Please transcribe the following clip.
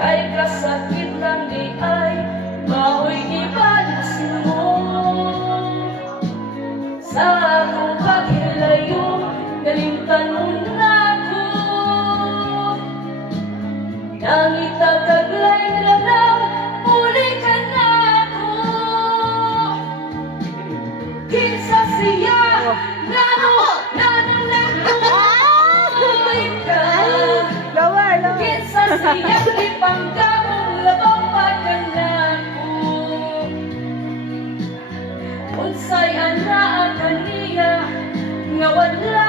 kay kasakit lang di ay maoy ibalis mo. Sa akong paghilayo, nalimtan mo na ako. Nangita kaglay na lang, muli ka na ako. Kinsa siya, nano ka. Kinsa siya, ipanggamong labang pagkanako. Unsay ana kaniya nga wala